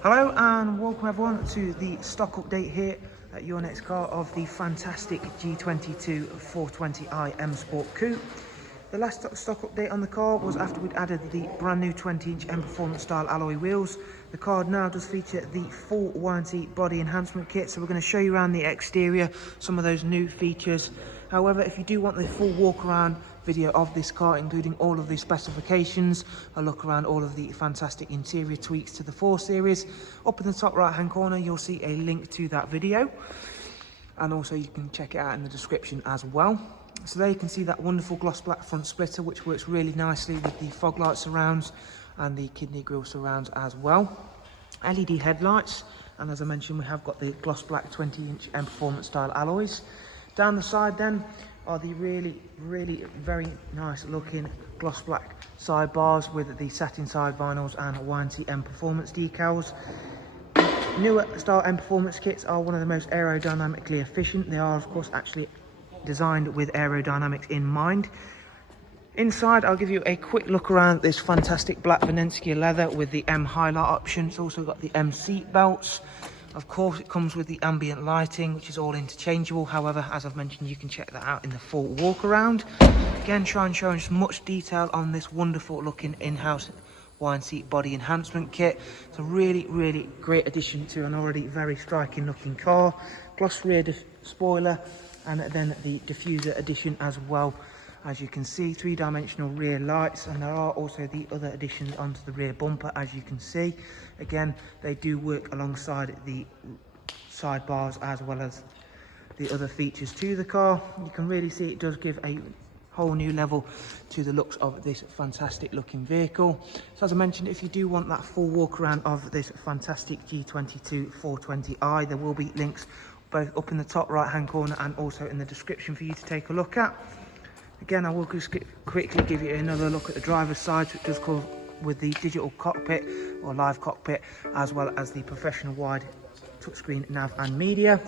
Hello and welcome everyone to the stock update here at your next car of the fantastic G22 420i M Sport Coupe. The last stock update on the car was after we'd added the brand new 20-inch M Performance style alloy wheels. The car now does feature the full warranty body enhancement kit, so we're going to show you around the exterior, some of those new features. However, if you do want the full walk around video of this car, including all of the specifications, a look around all of the fantastic interior tweaks to the 4 Series, up in the top right hand corner you'll see a link to that video, and also you can check it out in the description as well. So there you can see that wonderful gloss black front splitter, which works really nicely with the fog light surrounds and the kidney grille surrounds as well. LED headlights, and as I mentioned we have got the gloss black 20-inch M Performance style alloys. Down the side then are the really very nice looking gloss black sidebars with the satin side vinyls and warranty M Performance decals. Newer style M Performance kits are one of the most aerodynamically efficient. They are of course actually designed with aerodynamics in mind. Inside I'll give you a quick look around this fantastic black Venezia leather with the M highlight option. It's also got the M seat belts. Of course it comes with the ambient lighting, which is all interchangeable. However, as I've mentioned, you can check that out in the full walk around. Again, try and show as much detail on this wonderful looking in-house wine seat body enhancement kit. It's a really great addition to an already very striking looking car. Gloss rear spoiler, and then the diffuser addition as well. As you can see, 3-dimensional rear lights, and there are also the other additions onto the rear bumper, as you can see. Again, they do work alongside the sidebars as well as the other features to the car. You can really see it does give a whole new level to the looks of this fantastic looking vehicle. So as I mentioned, if you do want that full walk around of this fantastic G22 420i, there will be links both up in the top right hand corner and also in the description for you to take a look at. Again, I will just quickly give you another look at the driver's side, which does come with the digital cockpit or live cockpit, as well as the professional wide touchscreen nav and media.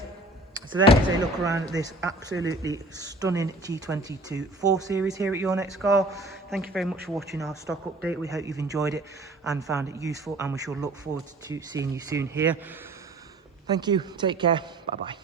So there is a look around at this absolutely stunning G22 4 Series here at Your Next Car. Thank you very much for watching our stock update. We hope you've enjoyed it and found it useful, and we shall look forward to seeing you soon here. Thank you, take care, bye bye.